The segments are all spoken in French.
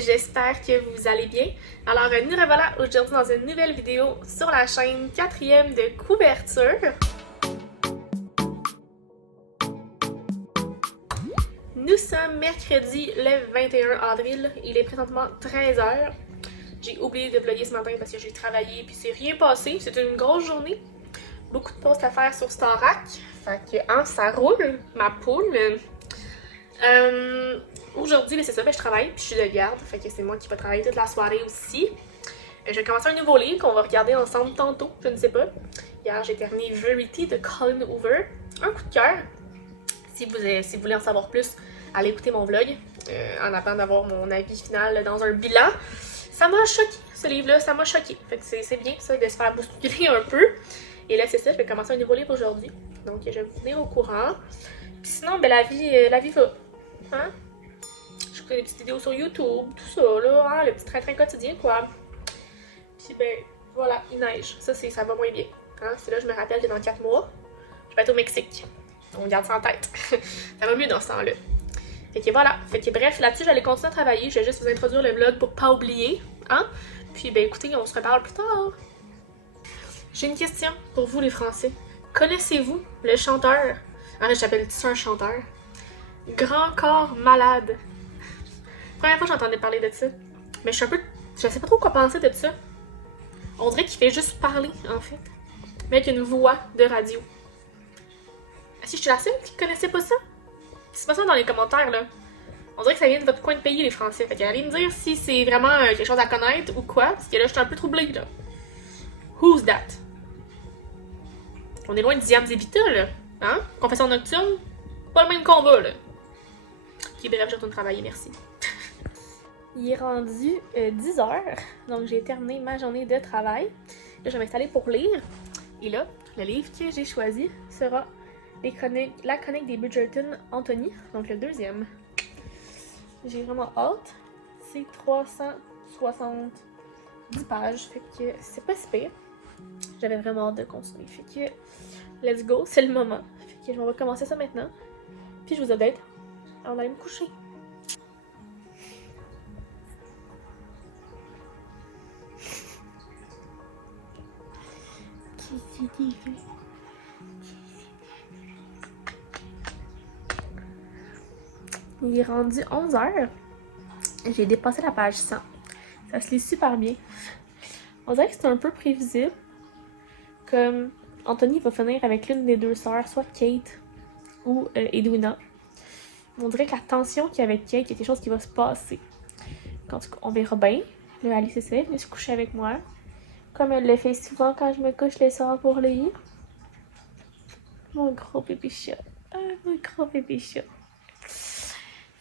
j'espère que vous allez bien. Alors nous revoilà aujourd'hui dans une nouvelle vidéo sur la chaîne 4e de couverture. Nous sommes mercredi le 21 avril, il est présentement 13h. J'ai oublié de vlogger ce matin parce que j'ai travaillé puis c'est rien passé, c'était une grosse journée. Beaucoup de postes à faire sur Starac, fait que ça roule, ma poule. Aujourd'hui, c'est ça, je travaille puis je suis de garde, fait que c'est moi qui vais travailler toute la soirée aussi. Je vais commencer un nouveau livre qu'on va regarder ensemble tantôt, je ne sais pas. Hier, j'ai terminé Verity de Colin Hoover, un coup de cœur. Si vous voulez en savoir plus, allez écouter mon vlog en attendant d'avoir mon avis final dans un bilan. Ça m'a choqué, ce livre-là, ça m'a choqué. Fait que c'est bien ça de se faire bousculer un peu. Et là, c'est ça, je vais commencer un nouveau livre aujourd'hui. Donc, je vais vous tenir au courant. Puis sinon, ben la vie va. Hein? Je fais des petites vidéos sur YouTube, tout ça, là, hein? Le petit train-train quotidien, quoi. Puis ben, voilà, il neige. Ça va moins bien. Hein? C'est là, je me rappelle que dans 4 mois, je vais être au Mexique. On garde ça en tête. Ça va mieux dans ce temps-là. Fait que voilà. Fait que bref, là-dessus, j'allais continuer à travailler. Je vais juste vous introduire le vlog pour pas oublier. Hein? Puis ben écoutez, on se reparle plus tard. J'ai une question pour vous les Français. Connaissez-vous le chanteur? Ah, j'appelle ça un chanteur. Grand Corps Malade. Première fois que j'entendais parler de ça. Mais je sais pas trop quoi penser de ça. On dirait qu'il fait juste parler, en fait. Mais avec une voix de radio. Est-ce que je suis la seule qui connaissait pas ça? C'est pas ça dans les commentaires, là. On dirait que ça vient de votre coin de pays, les Français. Fait qu'allez me dire si c'est vraiment quelque chose à connaître ou quoi. Parce que là, je suis un peu troublée, là. Who's that? On est loin de Diane Zébita, là. Hein? Confession nocturne? Pas le même combat, là. Ok, bref, je retourne travailler, merci. Il est rendu 10h, donc j'ai terminé ma journée de travail. Là, je vais m'installer pour lire. Et là, le livre que j'ai choisi sera la chronique des Bridgerton Anthony, donc le deuxième. J'ai vraiment hâte. C'est 370 pages, fait que c'est pas si pire. J'avais vraiment hâte de continuer, fait que let's go, c'est le moment. Fait que on va commencer ça maintenant. Puis je vous update avant d'aller me coucher. Il est rendu 11h. J'ai dépassé la page 100. Ça se lit super bien. On dirait que c'est un peu prévisible. Comme Anthony va finir avec l'une des deux sœurs, soit Kate ou Edwina. On dirait que la tension qu'il y a avec Kate, il y a quelque chose qui va se passer. En tout cas, on verra bien. Là, Alice essaie de se coucher avec moi. Comme elle le fait souvent quand je me couche le soir pour lire. Mon gros bébé chat. Ah, mon gros bébé chat.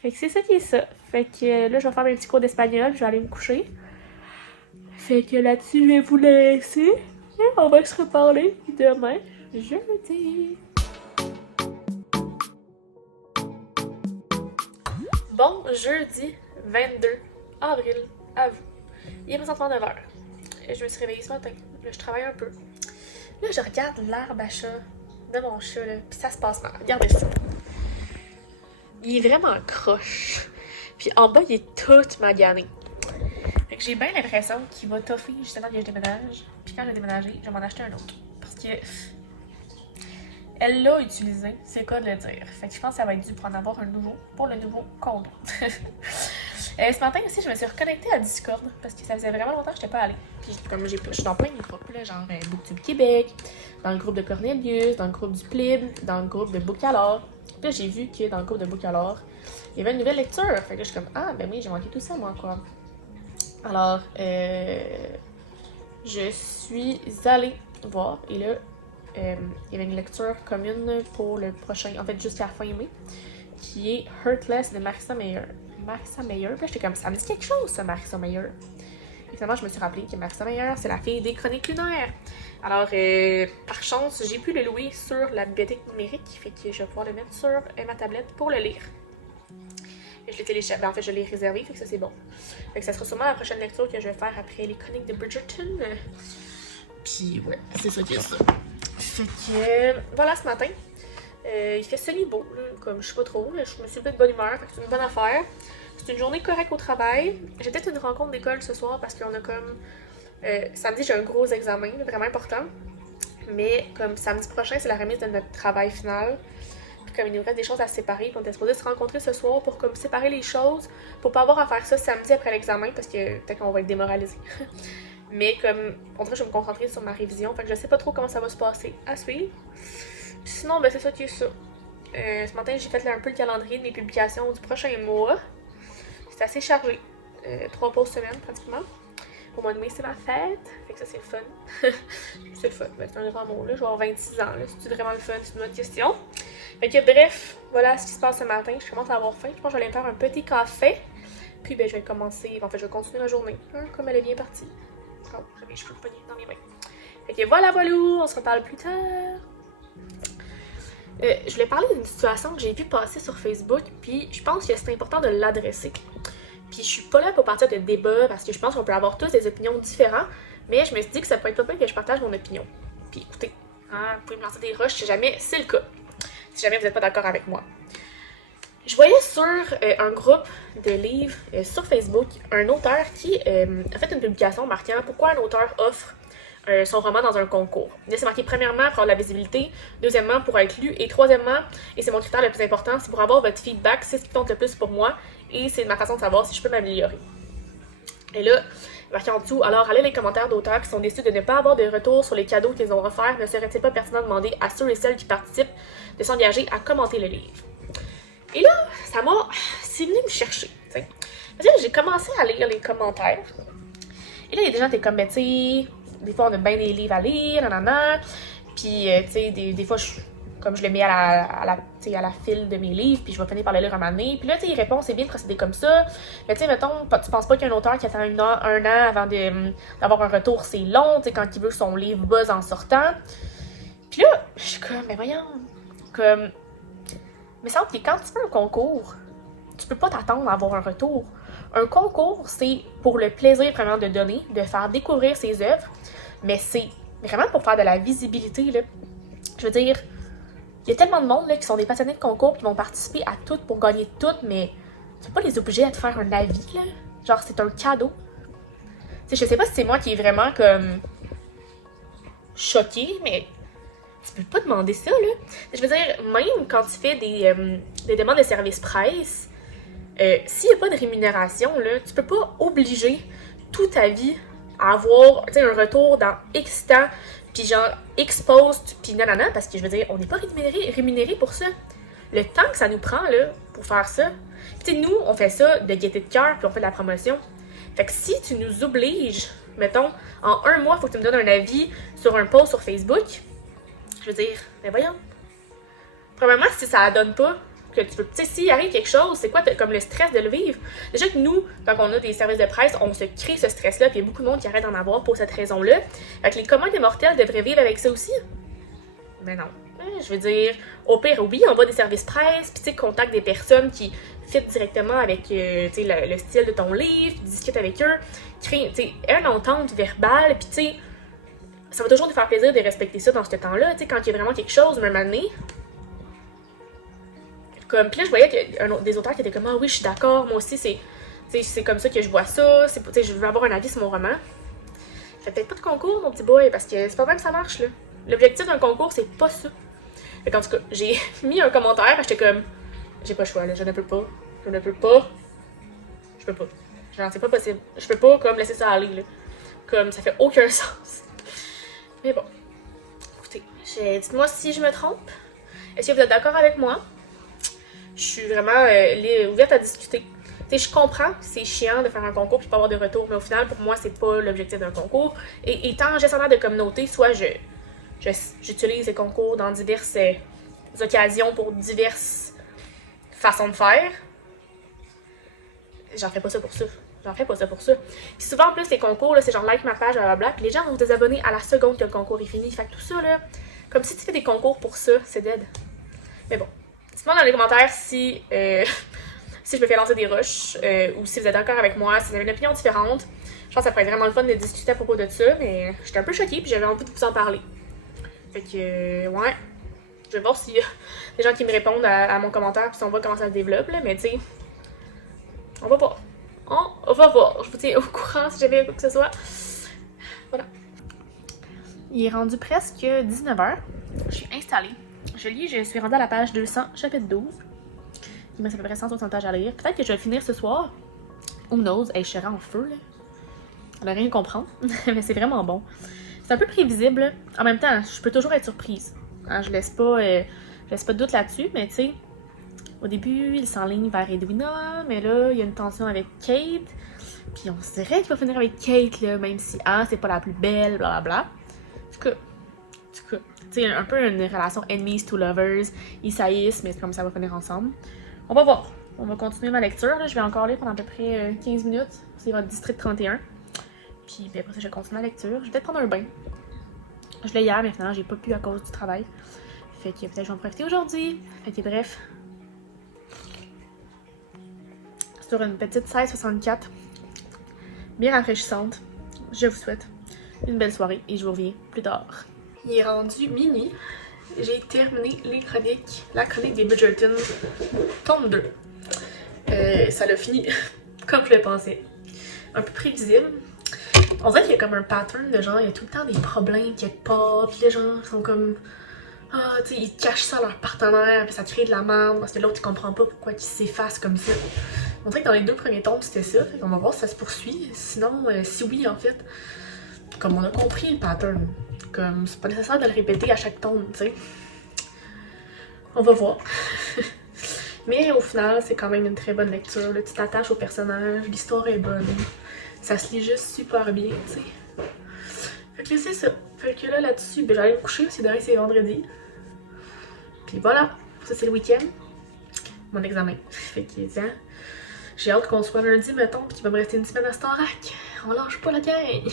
Fait que c'est ça qui est ça. Fait que là, je vais faire mes petits cours d'espagnol, je vais aller me coucher. Fait que là-dessus, je vais vous laisser. Et on va se reparler demain, jeudi. Bon jeudi 22 avril à vous. Il est présentement 9h. Je me suis réveillée ce matin. Là, je travaille un peu. Là, je regarde l'herbe à chat de mon chat, là, pis ça se passe mal. Regardez ça. Il est vraiment croche. Puis en bas, il est tout magané. Fait que j'ai bien l'impression qu'il va toffer justement que je déménage. Puis quand je vais déménager, je vais m'en acheter un autre. Parce que elle l'a utilisé, c'est quoi de le dire. Fait que je pense que ça va être dû pour en avoir un nouveau, pour le nouveau condo. Ce matin aussi, je me suis reconnectée à Discord parce que ça faisait vraiment longtemps que je n'étais pas allée. Puis comme je suis dans plein de groupes, là, genre Booktube Québec, dans le groupe de Cornelius, dans le groupe du Plib, dans le groupe de Bookalore. Puis là, j'ai vu que dans le groupe de Bookalore, il y avait une nouvelle lecture. Fait que là, je suis comme, ah, ben oui, j'ai manqué tout ça, moi, quoi. Alors, je suis allée voir et là, il y avait une lecture commune pour le prochain, en fait, jusqu'à la fin mai, qui est Heartless de Marissa Meyer. Marissa Meyer, puis là, j'étais comme, ça me dit quelque chose, ça, Marissa Meyer. Et finalement, je me suis rappelé que Marissa Meyer, c'est la fille des Chroniques lunaires. Alors, par chance, j'ai pu le louer sur la bibliothèque numérique, fait que je vais pouvoir le mettre sur ma tablette pour le lire. Et je l'ai téléchargé, en fait, je l'ai réservé, fait que ça, c'est bon. Fait que ça sera sûrement la prochaine lecture que je vais faire après les Chroniques de Bridgerton. Puis, ouais, c'est ça qui est ça. Fait que, voilà, ce matin, il fait semi-beau, comme je sais pas trop, je me suis pas de bonne humeur, fait que c'est une bonne affaire. C'est une journée correcte au travail. J'ai peut-être une rencontre d'école ce soir parce qu'on a comme... samedi, j'ai un gros examen, vraiment important. Mais comme samedi prochain, c'est la remise de notre travail final. Puis comme il nous reste des choses à séparer, puis on était supposé se rencontrer ce soir pour comme séparer les choses, pour pas avoir à faire ça samedi après l'examen parce que peut-être qu'on va être démoralisé. Mais comme on dirait que je vais me concentrer sur ma révision, fait que je sais pas trop comment ça va se passer. À suivre. Puis sinon, ben c'est ça qui est ça. Ce matin, j'ai fait là, un peu le calendrier de mes publications du prochain mois. C'est assez chargé. 3 pauses semaine pratiquement. Au mois de mai, c'est ma fête. Fait que ça, c'est le fun. C'est le fun. Ben, c'est un grand mot, là. Je vais avoir 26 ans, là. C'est vraiment le fun? C'est une autre question. Fait que bref, voilà ce qui se passe ce matin. Je commence à avoir faim. Je pense que je vais aller me faire un petit café. Puis, ben, je vais commencer. En fait, je vais continuer ma journée. Comme elle est bien partie. Oh, j'ai mes cheveux pognés dans mes mains. Fait que voilà, on se reparle plus tard. Je voulais parler d'une situation que j'ai vu passer sur Facebook. Puis, je pense que c'est important de l'adresser. Puis je suis pas là pour partir de débat parce que je pense qu'on peut avoir tous des opinions différentes, mais je me suis dit que ça pourrait être pas mal que je partage mon opinion. Puis écoutez, vous pouvez me lancer des rushs si jamais c'est le cas, si jamais vous n'êtes pas d'accord avec moi. Je voyais sur un groupe de livres sur Facebook un auteur qui a fait une publication marquant pourquoi un auteur offre son roman dans un concours. Là, c'est marqué premièrement pour avoir de la visibilité, deuxièmement pour être lu, et troisièmement, et c'est mon critère le plus important, c'est pour avoir votre feedback, c'est ce qui compte le plus pour moi, et c'est ma façon de savoir si je peux m'améliorer. Et là, marqué en dessous, alors allez les commentaires d'auteurs qui sont déçus de ne pas avoir de retour sur les cadeaux qu'ils ont offerts, ne serait-il pas pertinent de demander à ceux et celles qui participent de s'engager à commenter le livre? Et là, c'est venu me chercher, t'sais. Parce que j'ai commencé à lire les commentaires, et là, il y a des gens qui étaient comme, ben, tu sais, des fois, on a bien des livres à lire, nanana. Puis, tu sais, des fois, comme je le mets à la file de mes livres, puis je vais finir par le lire un moment donné. Puis là, tu sais, il répond, c'est bien de procéder comme ça. Mais tu sais, mettons, tu penses pas qu'un auteur qui attend un an avant d'avoir un retour, c'est long, tu sais, quand il veut son livre buzz en sortant. Puis là, je suis comme, mais voyons, comme... Mais ça que quand tu fais un concours, tu peux pas t'attendre à avoir un retour. Un concours, c'est pour le plaisir vraiment de donner, de faire découvrir ses œuvres, mais c'est vraiment pour faire de la visibilité, là. Je veux dire, il y a tellement de monde là, qui sont des passionnés de concours qui vont participer à tout pour gagner tout, mais tu peux pas les obliger à te faire un avis, là. Genre, c'est un cadeau. Tu sais, je sais pas si c'est moi qui est vraiment comme choquée, mais tu peux pas demander ça, là. Je veux dire, même quand tu fais des demandes de service presse, s'il n'y a pas de rémunération, là, tu peux pas obliger toute ta vie à avoir un retour dans X temps, puis genre X post, puis nanana, parce que je veux dire, on n'est pas rémunéré pour ça. Le temps que ça nous prend là, pour faire ça, tu sais, nous, on fait ça de gaieté de cœur, puis on fait de la promotion. Fait que si tu nous obliges, mettons, en un mois, il faut que tu me donnes un avis sur un post sur Facebook, je veux dire, ben voyons. Premièrement, si ça la donne pas, que tu peux, tu sais, s'il arrive quelque chose, c'est quoi comme le stress de le vivre? Déjà que nous, quand on a des services de presse, on se crée ce stress-là, puis il y a beaucoup de monde qui arrête d'en avoir pour cette raison-là. Fait que les communs des mortels devraient vivre avec ça aussi. Mais non. Je veux dire, au pire, oui, on va des services presse, puis tu sais, contacte des personnes qui fit directement avec tu sais, le style de ton livre, puis discute avec eux, crée, tu sais, une entente verbale, puis tu sais, ça va toujours te faire plaisir de respecter ça dans ce temps-là, tu sais, quand il y a vraiment quelque chose, même année. Comme, puis là, je voyais que des auteurs qui étaient comme, ah oui, je suis d'accord, moi aussi, c'est comme ça que je vois ça, je veux avoir un avis sur mon roman. Fait peut-être pas de concours, mon petit boy, parce que c'est pas même ça marche, là. L'objectif d'un concours, c'est pas ça. Fait qu'en tout cas, j'ai mis un commentaire, j'étais comme, j'ai pas le choix, là, je ne peux pas. Genre, c'est pas possible. Je peux pas, comme, laisser ça aller, là. Comme, ça fait aucun sens. Mais bon. Écoutez, dites-moi si je me trompe. Est-ce que vous êtes d'accord avec moi? Je suis vraiment ouverte à discuter. Tu sais, je comprends que c'est chiant de faire un concours puis pas avoir de retour, mais au final, pour moi, c'est pas l'objectif d'un concours. Et étant gestionnaire de communauté, soit j'utilise les concours dans diverses occasions pour diverses façons de faire. J'en fais pas ça pour ça. Puis souvent, en plus, les concours, là, c'est genre like ma page, blablabla, puis les gens vont se désabonner à la seconde que le concours est fini. Fait que tout ça, là, comme si tu fais des concours pour ça, c'est dead. Mais bon. Dites-moi dans les commentaires si je me fais lancer des rushs ou si vous êtes d'accord avec moi, si vous avez une opinion différente. Je pense que ça pourrait être vraiment le fun de discuter à propos de ça, mais j'étais un peu choquée puis j'avais envie de vous en parler. Fait que, ouais. Je vais voir s'il y a des gens qui me répondent à mon commentaire puis si on voit comment ça se développe, là, mais tu sais, On va voir. On va voir. Je vous tiens au courant si jamais quoi que ce soit. Voilà. Il est rendu presque 19h. Je suis installée. Je suis rendue à la page 200, chapitre 12. Il me reste à peu près 160 pages à lire. Peut-être que je vais le finir ce soir. Who knows? Hey, je serai en feu, là. On n'a rien à comprendre. Mais c'est vraiment bon. C'est un peu prévisible. En même temps, je peux toujours être surprise. Hein, je laisse pas de doute là-dessus, mais tu sais, au début, il s'enligne vers Edwina, mais là, il y a une tension avec Kate. Puis on se dirait qu'il va finir avec Kate, là, même si c'est pas la plus belle, blablabla. En tout cas, tu sais, un peu une relation enemies to lovers. Ils saillissent, mais c'est comme ça va finir ensemble. On va voir. On va continuer ma lecture. Là. Je vais encore lire pendant à peu près 15 minutes. C'est votre district 31. Puis après ça, je vais continuer ma lecture. Je vais peut-être prendre un bain. Je l'ai hier, mais finalement, j'ai pas pu à cause du travail. Fait que peut-être que je vais en profiter aujourd'hui. Fait que bref. Sur une petite 1664. Bien rafraîchissante. Je vous souhaite une belle soirée et je vous reviens plus tard. Il est rendu minuit. J'ai terminé la chronique des Bridgerton, tome 2. Ça l'a fini comme je le pensais. Un peu prévisible. On dirait qu'il y a comme un pattern de genre, il y a tout le temps des problèmes quelque part, puis les gens sont comme... tu sais, ils cachent ça à leur partenaire, puis ça crée de la merde, parce que l'autre il comprend pas pourquoi il s'efface comme ça. On dirait que dans les 2 premiers tomes c'était ça, on va voir si ça se poursuit. Sinon, si oui en fait, comme on a compris le pattern, comme c'est pas nécessaire de le répéter à chaque tome, tu sais. On va voir. Mais au final, c'est quand même une très bonne lecture. Là, tu t'attaches au personnage, l'histoire est bonne. Ça se lit juste super bien, tu sais. Fait que c'est ça. Fait que là-dessus, ben, j'allais me coucher, parce que demain c'est vendredi. Puis voilà, ça c'est le week-end. Mon examen. Fait que j'ai hâte qu'on soit lundi, mettons, puis qu'il va me rester une semaine à Starac. On lâche pas la gang!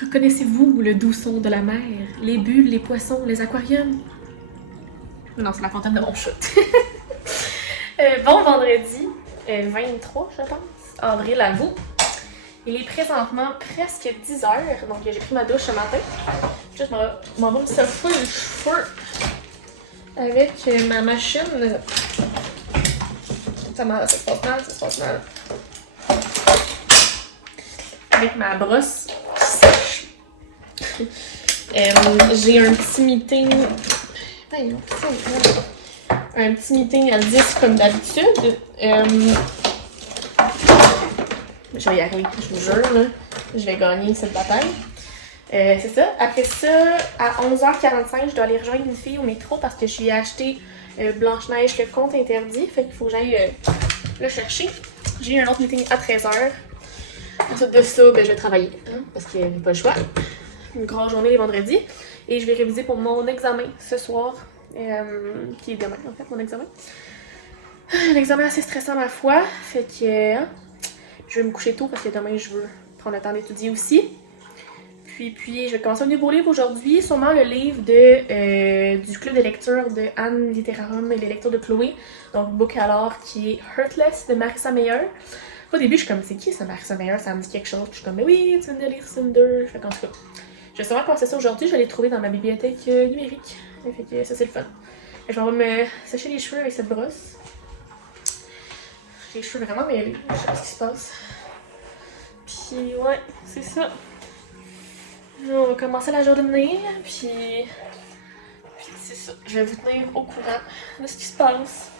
Reconnaissez-vous le doux son de la mer, les bulles, les poissons, les aquariums? Non, c'est la fontaine de mon chat. Bon vendredi 23, je pense, avril à vous. Il est présentement presque 10h, donc j'ai pris ma douche ce matin. Juste, je m'en vais me surfer les cheveux avec ma machine. Ça se passe mal. Avec ma brosse qui sèche. J'ai un petit meeting. Un petit meeting à 10 comme d'habitude. Je vais y arriver, je vous jure, là. Je vais gagner cette bataille. C'est ça. Après ça, à 11h45, je dois aller rejoindre une fille au métro parce que je lui ai acheté Blanche-Neige, le conte interdit. Fait qu'il faut que j'aille le chercher. J'ai eu un autre meeting à 13h. Ensuite de ça, ben, je vais travailler, hein, parce qu'il n'y a pas le choix. Une grosse journée les vendredis. Et je vais réviser pour mon examen ce soir, qui est demain, en fait, mon examen. Un examen assez stressant, ma foi. Fait que je vais me coucher tôt parce que demain, je veux prendre le temps d'étudier aussi. Puis je vais commencer un nouveau livre aujourd'hui, sûrement le livre du club de lecture de Anne Literarum et les lectures de Chloé. Donc, Book alors qui est Heartless de Marissa Meyer. Au début, je suis comme, c'est qui ça, Marissa Meyer? Ça me dit quelque chose. Puis je suis comme, mais oui, tu viens de lire Cinder. Fait qu'en tout cas, je vais sûrement commencer ça aujourd'hui. Je vais les trouver dans ma bibliothèque numérique. Fait que ça, c'est le fun. Et je vais me sécher les cheveux avec cette brosse. J'ai les cheveux vraiment mêlés. Je sais pas ce qui se passe. Puis ouais, c'est ça. On va commencer la journée, puis c'est ça. Je vais vous tenir au courant de ce qui se passe.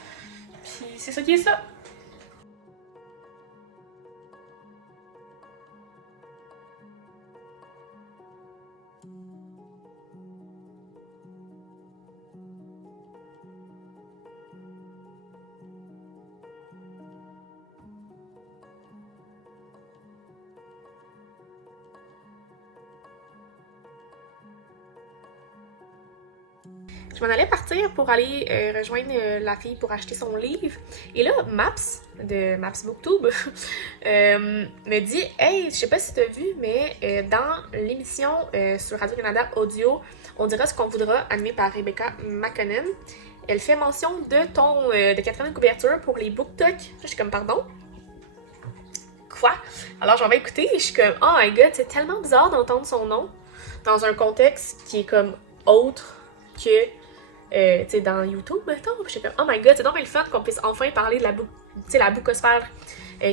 Puis c'est ça qui est ça. Je m'en allais partir pour aller rejoindre la fille pour acheter son livre. Et là, Maps, de Maps Booktube, me dit « Hey, je sais pas si tu as vu, mais dans l'émission sur Radio-Canada Audio, On dira ce qu'on voudra, animée par Rebecca McConnell, elle fait mention de quatrième couverture pour les BookTok. Je suis comme « Pardon? » Quoi? Alors j'en vais écouter et je suis comme « Oh my god, c'est tellement bizarre d'entendre son nom dans un contexte qui est comme autre que tu sais, dans YouTube, mettons. Puis j'étais comme, oh my god, c'est donc bien le fun qu'on puisse enfin parler de la boucosphère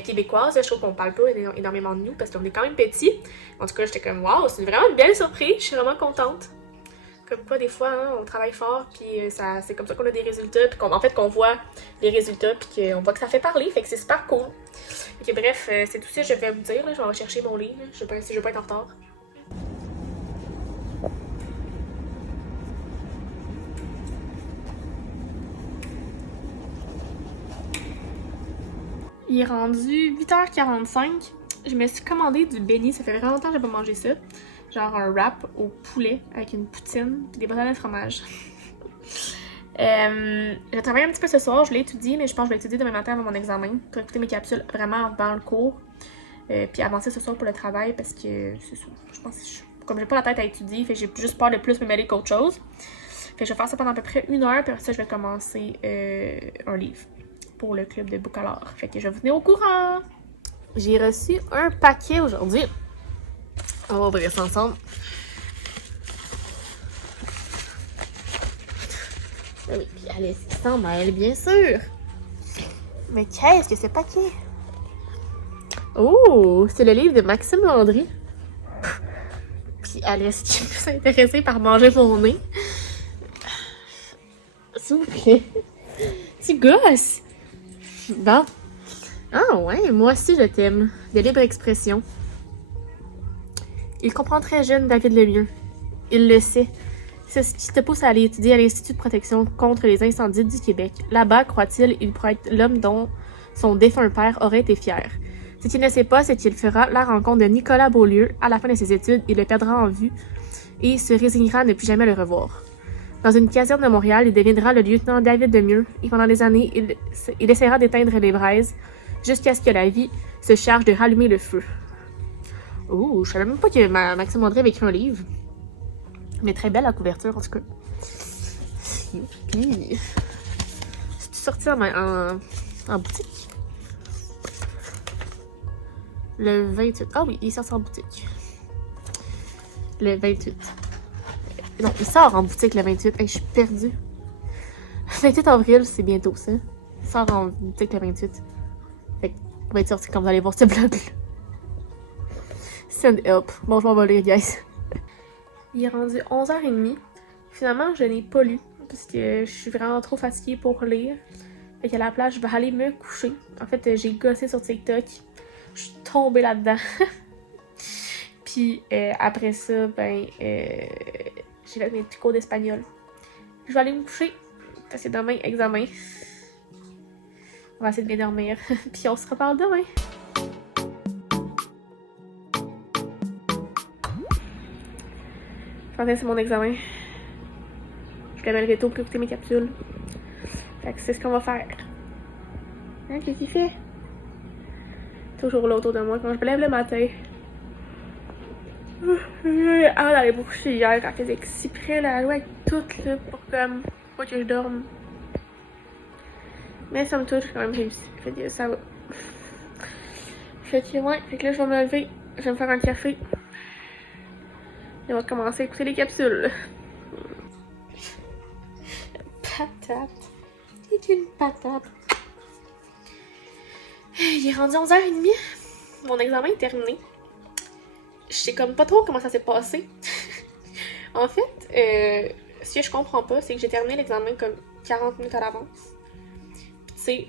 québécoise. Je trouve qu'on parle pas énormément de nous parce qu'on est quand même petits. En tout cas, j'étais comme, waouh, c'est vraiment une belle surprise. Je suis vraiment contente. Comme quoi, des fois, hein, on travaille fort, puis c'est comme ça qu'on a des résultats, puis qu'on voit les résultats, puis qu'on voit que ça fait parler, fait que c'est super cool. Ok, bref, c'est tout ça que je vais vous dire, là. Je vais chercher mon livre, je veux pas être en retard. Il est rendu 8h45. Je me suis commandé du béni, ça fait vraiment longtemps que j'ai pas mangé ça. Genre un wrap au poulet avec une poutine et des bananes de fromage. J'ai travaillé un petit peu ce soir, je l'ai étudié, mais je pense que je vais étudier demain matin avant mon examen pour écouter mes capsules vraiment avant le cours. Puis avancer ce soir pour le travail parce que c'est ça. Je pense que comme j'ai pas la tête à étudier, fait que j'ai juste peur de plus me mêler qu'autre chose. Fait que je vais faire ça pendant à peu près 1 heure, puis après ça, je vais commencer un livre pour le club de Boucalard. Fait que je vais vous tenir au courant. J'ai reçu un paquet aujourd'hui. On va ouvrir ça ensemble. Oui, puis Alice qui s'en mêle, bien sûr. Mais qu'est-ce que c'est paquet? Oh, c'est le livre de Maxime Landry. Puis Alice qui est plus intéressée par manger mon nez. S'il vous plaît. Tu gosses. Bon. Ah ouais, moi aussi je t'aime. De libre expression. Il comprend très jeune David Lemieux. Il le sait. C'est ce qui te pousse à aller étudier à l'Institut de protection contre les incendies du Québec. Là-bas, croit-il, il pourrait être l'homme dont son défunt père aurait été fier. Ce qu'il ne sait pas, c'est qu'il fera la rencontre de Nicolas Beaulieu à la fin de ses études, il le perdra en vue et se résignera à ne plus jamais le revoir. Dans une caserne de Montréal, il deviendra le lieutenant David Lemieux et pendant des années, il essaiera d'éteindre les braises jusqu'à ce que la vie se charge de rallumer le feu. Oh, je savais même pas que Maxime Landry avait écrit un livre. Mais très belle la couverture, en tout cas. Puis, c'est sorti en boutique. Le 28. Ah oui, il sorti en boutique. Le 28. Non, il sort en boutique le 28. Hey, je suis perdue. Le 28 avril, c'est bientôt ça. Il sort en boutique le 28. Fait qu'il va être sorti quand vous allez voir ce blog-là. Send help. Bon, je m'en vais lire, guys. Il est rendu 11h30. Finalement, je n'ai pas lu parce que je suis vraiment trop fatiguée pour lire. Fait qu'à la place, je vais aller me coucher. En fait, j'ai gossé sur TikTok. Je suis tombée là-dedans. Puis après ça, j'ai fait mes petits cours d'espagnol. Je vais aller me coucher parce que demain, examen. On va essayer de bien dormir. Puis on se reparle demain. Je pensais que c'est mon examen. Je vais me lever tôt pour écouter mes capsules. Fait que c'est ce qu'on va faire. Hein, qu'est-ce qu'il fait? Toujours là autour de moi quand je me lève le matin. Avant d'aller me coucher hier, elle faisait si près là, elle jouait avec tout là pour que je dorme. Mais ça me touche quand même réussi. Fait que ça va. Fait que ouais, fait que là je vais me lever, je vais me faire un café. Et on va commencer à écouter les capsules. Patate. C'est une patate. Il est rendu 11h30. Mon examen est terminé. Je sais comme pas trop comment ça s'est passé. En fait, ce que je comprends pas, c'est que j'ai terminé l'examen comme 40 minutes à l'avance. Puis tu sais,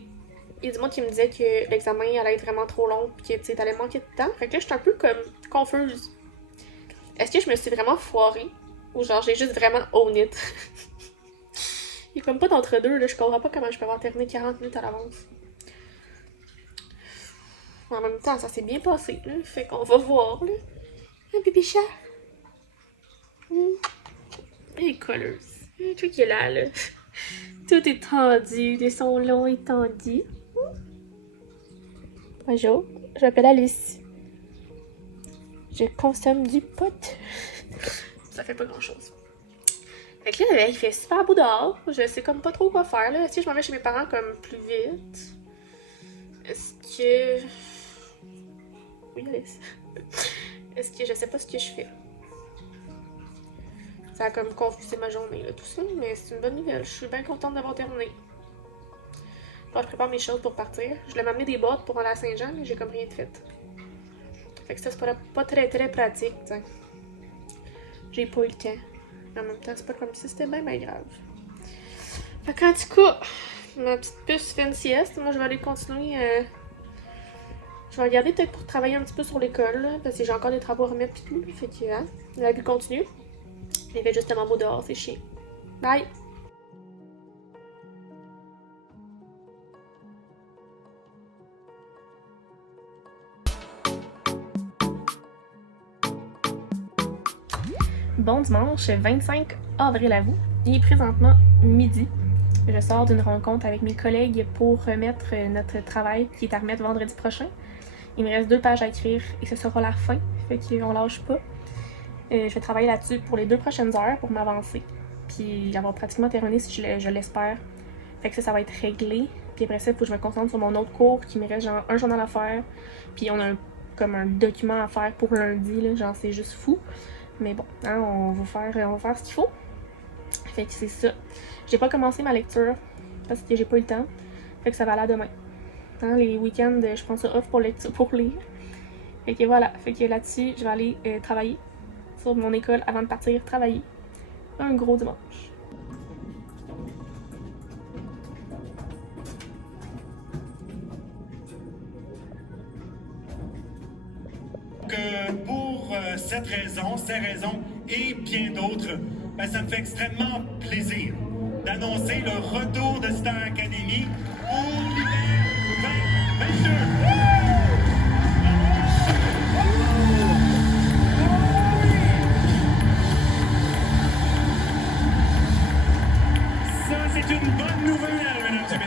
il y a du monde qui me disait que l'examen allait être vraiment trop long pis que tu sais, t'allais manquer de temps. Fait que là, je suis un peu comme confuse. Est-ce que je me suis vraiment foirée? Ou genre, j'ai juste vraiment own it? Il y a comme pas d'entre-deux, là. Je comprends pas comment je peux avoir terminé 40 minutes à l'avance. En même temps, ça s'est bien passé, là. Fait qu'on va voir, là. Un bébé chat. Et colleuse. Tout qui est là, là. Tout est tendu, de son long et tendu. Bonjour, je m'appelle Alice. Je consomme du pot. Ça fait pas grand chose. Fait que là, il fait super beau dehors. Je sais comme pas trop quoi faire, là. Est-ce que je m'en vais chez mes parents comme plus vite? Est-ce que... Oui, Alice. Est-ce que je sais pas ce que je fais? Ça a comme confusé ma journée, là, tout ça, mais c'est une bonne nouvelle. Je suis bien contente d'avoir terminé. Bon, je prépare mes choses pour partir. Je voulais m'amener des boîtes pour aller à Saint-Jean, mais j'ai comme rien de fait. Fait que ça, c'est pas très pratique, t'sais. J'ai pas eu le temps. En même temps, c'est pas comme si c'était bien grave. Fait qu'en tout cas, ma petite puce fait une sieste. Moi, je vais aller continuer. Je vais regarder peut-être pour travailler un petit peu sur l'école, parce que j'ai encore des travaux à remettre pis tout. Fait que, hein, la vie continue. Il fait justement beau dehors, c'est chiant. Bye! Bon dimanche 25 avril à vous. Il est présentement midi. Je sors d'une rencontre avec mes collègues pour remettre notre travail qui est à remettre vendredi prochain. Il me reste 2 pages à écrire et ce sera la fin, fait qu'on lâche pas. Je vais travailler là-dessus pour les 2 prochaines heures pour m'avancer. Puis avoir pratiquement terminé si je l'espère. Fait que ça va être réglé. Puis après ça, il faut que je me concentre sur mon autre cours qui me reste genre un journal à faire. Puis on a comme un document à faire pour lundi, là, genre c'est juste fou. Mais bon, hein, on va faire ce qu'il faut. Fait que c'est ça. J'ai pas commencé ma lecture parce que j'ai pas eu le temps. Fait que ça va aller à demain. Hein, les week-ends, je prends ça off pour lire. Fait que voilà. Fait que là-dessus, je vais aller travailler sur mon école avant de partir travailler. Un gros dimanche. Pour cette raison, ces raisons et bien d'autres, ben, ça me fait extrêmement plaisir d'annoncer le retour de Star Academy pour l'hiver 2022. Ça, c'est une bonne nouvelle, mesdames et messieurs.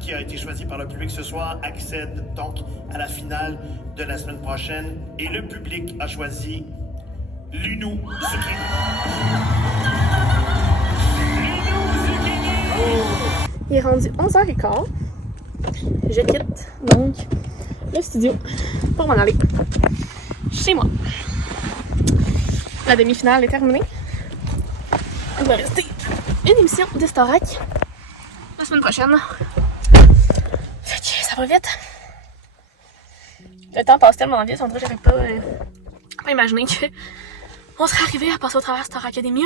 Qui a été choisi par le public ce soir accède donc à la finale de la semaine prochaine et le public a choisi Lunou Zucchini. Il est rendu 11h15. Je quitte donc le studio pour m'en aller chez moi. La demi-finale est terminée. Il va rester une émission de Starac la semaine prochaine. Fait que ça va vite. Le temps passe tellement vite, en tout cas, j'avais pas imaginé qu'on serait arrivé à passer au travers de Star Academy.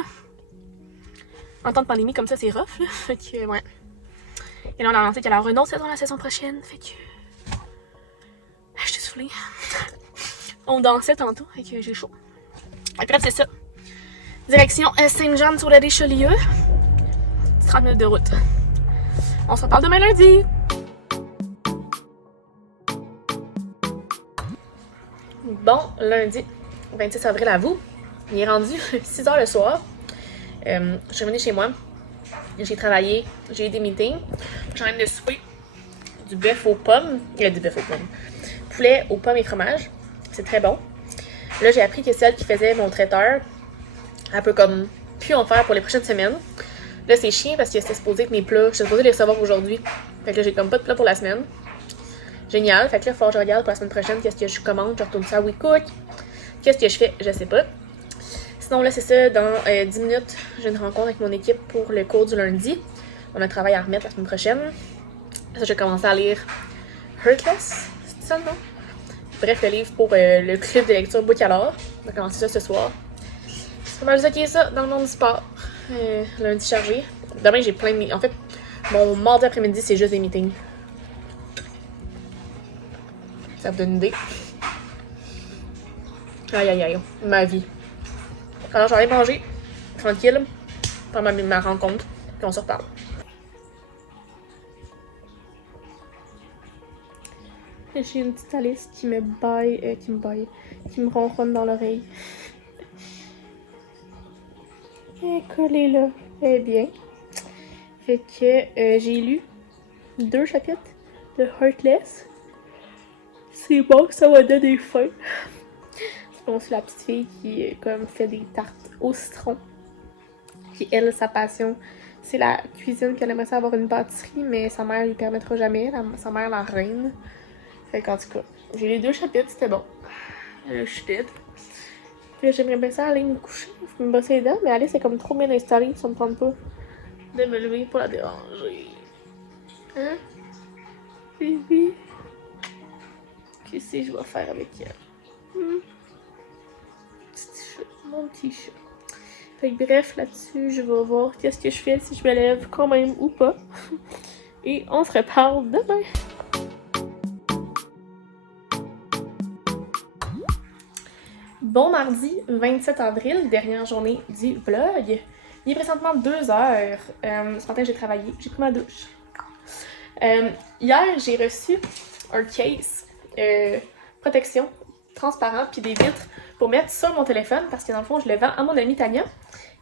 En temps de pandémie, comme ça, c'est rough, là. Fait que, ouais. Et là, on a annoncé qu'il y allait avoir une autre saison la saison prochaine. Fait que. J'étais soufflée. On dansait tantôt, fait que j'ai chaud. Et bref, c'est ça. Direction Saint-Jean-sur-le-Richelieu. 30 minutes de route. On se reparle demain lundi. Bon, lundi 26 avril à vous. Il est rendu 6h le soir. Je suis revenue chez moi. J'ai travaillé, j'ai eu des meetings. J'ai envie de souper du bœuf aux pommes. Du bœuf aux pommes. Poulet aux pommes et fromage. C'est très bon. Là, j'ai appris que celle qui faisait mon traiteur, elle peut comme plus en faire pour les prochaines semaines. Là, c'est chiant parce que c'était supposé que mes plats, j'étais supposée les recevoir aujourd'hui. Fait que là, j'ai comme pas de plat pour la semaine. Génial. Fait que là, il faut que je regarde pour la semaine prochaine qu'est-ce que je commande. Je retourne ça à WeCook. Qu'est-ce que je fais? Je sais pas. Sinon, là, c'est ça. Dans 10 minutes, j'ai une rencontre avec mon équipe pour le cours du lundi. On a un travail à remettre la semaine prochaine. Ça, je vais commencer à lire Heartless. C'est ça le nom? Bref, le livre pour le club de lecture Boucalor. On va commencer ça ce soir. C'est pas mal ça qui est ça dans le monde du sport. Lundi chargé. Demain, j'ai plein de meetings. En fait, mon mardi après-midi, c'est juste des meetings. Ça vous donne une idée. Aïe aïe aïe, ma vie. Alors j'allais manger, tranquille, pendant ma rencontre, puis on se reparle. J'ai une petite Alice qui me ronronne dans l'oreille. Elle est collée là, elle est bien. Fait que j'ai lu 2 chapitres de Heartless. C'est bon, ça m'a donné faim. C'est aussi la petite fille qui comme fait des tartes au citron. Puis elle, sa passion, C'est la cuisine qu'elle aimerait ça avoir une pâtisserie, mais sa mère lui permettra jamais. Sa mère, la reine. Fait qu'en tout cas, j'ai les 2 chapitres, c'était bon. Je suis dead. Puis j'aimerais bien ça aller me coucher, me brosser les dents, mais Alice est comme trop bien installée, ça me tente pas de me lever pour la déranger. Hein? Oui. Qu'est-ce que je vais faire avec elle? Petit chat, mon petit chat. Fait que bref, là-dessus, je vais voir qu'est-ce que je fais, si je me lève quand même ou pas. Et on se reparle demain. Bon mardi 27 avril, dernière journée du vlog. Il est présentement 2h. Ce matin, j'ai travaillé, j'ai pris ma douche. Hier, j'ai reçu un case protection transparent puis des vitres pour mettre sur mon téléphone parce que dans le fond, je le vends à mon amie Tania.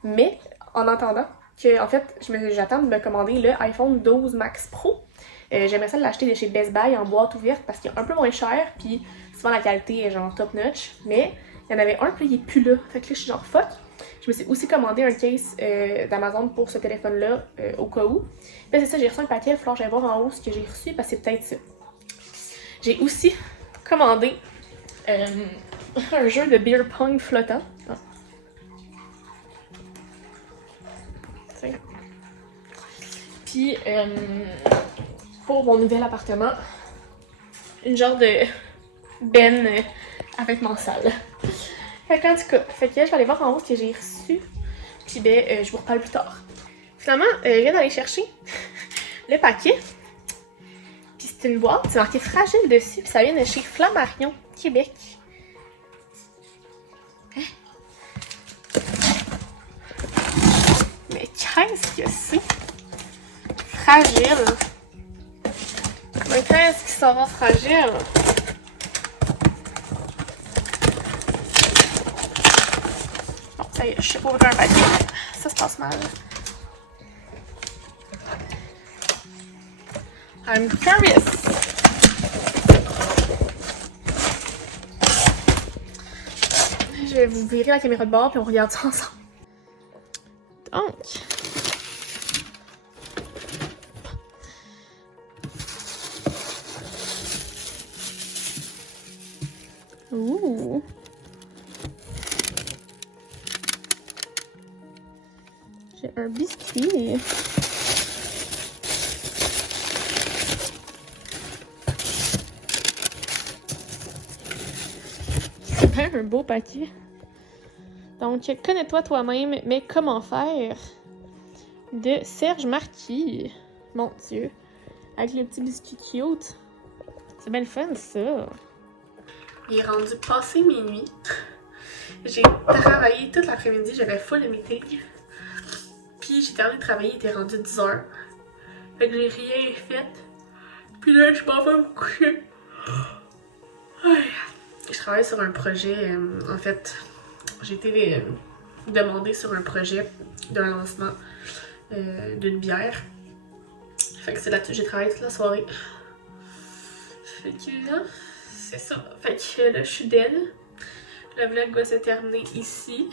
Mais en attendant que, en fait, j'attends de me commander le iPhone 12 Max Pro. J'aimerais ça l'acheter de chez Best Buy en boîte ouverte parce qu'il est un peu moins cher puis souvent la qualité est genre top notch. Mais il y en avait un puis il est plus là. Fait que là, je suis genre fuck. Je me suis aussi commandé un case d'Amazon pour ce téléphone-là au cas où. Là, c'est ça, j'ai reçu un paquet. Il va falloir que j'aille voir en haut ce que j'ai reçu parce que c'est peut-être ça. J'ai aussi commandé un jeu de beer pong flottant. Ah. Puis, pour mon nouvel appartement, une genre de benne avec mon sale. Fait qu'en tout cas, je vais aller voir en haut ce que j'ai reçu. Puis ben, je vous reparle plus tard. Finalement, je viens d'aller chercher le paquet. Puis c'est une boîte, c'est marqué fragile dessus. Puis ça vient de chez Flammarion, Québec. Hein? Mais qu'est-ce que c'est? Fragile. Mais qu'est-ce qui sera fragile? Bon, ça y est, je sais pas ouvrir un paquet. Ça se passe mal. I'm curious. Je vais vous virer la caméra de bord puis on regarde ça ensemble. Donc. Ouh. J'ai un biscuit. C'est un beau paquet. Donc, connais-toi toi-même, mais comment faire? De Serge Marquis. Mon Dieu. Avec le petit biscuit cute. C'est bien le fun, ça. Il est rendu passé minuit. J'ai travaillé toute l'après-midi, j'avais full meeting. Puis j'ai terminé de travailler, il était rendu 10h. Fait que j'ai rien fait. Puis là, je m'en vais me coucher. Je travaille sur un projet, en fait, j'ai été demandée sur un projet d'un lancement d'une bière. Fait que c'est là-dessus que j'ai travaillé toute la soirée. Fait que là, c'est ça. Fait que là, je suis dead. Le vlog va se terminer ici.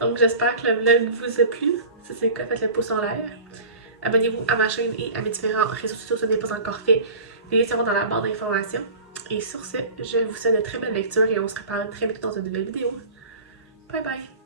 Donc j'espère que le vlog vous a plu. Si c'est le cas, faites le pouce en l'air. Abonnez-vous à ma chaîne et à mes différents réseaux sociaux si ce n'est pas encore fait. Les liens seront dans la barre d'informations. Et sur ce, je vous souhaite de très belles lectures et on se reparle très bientôt dans une nouvelle vidéo. Bye bye!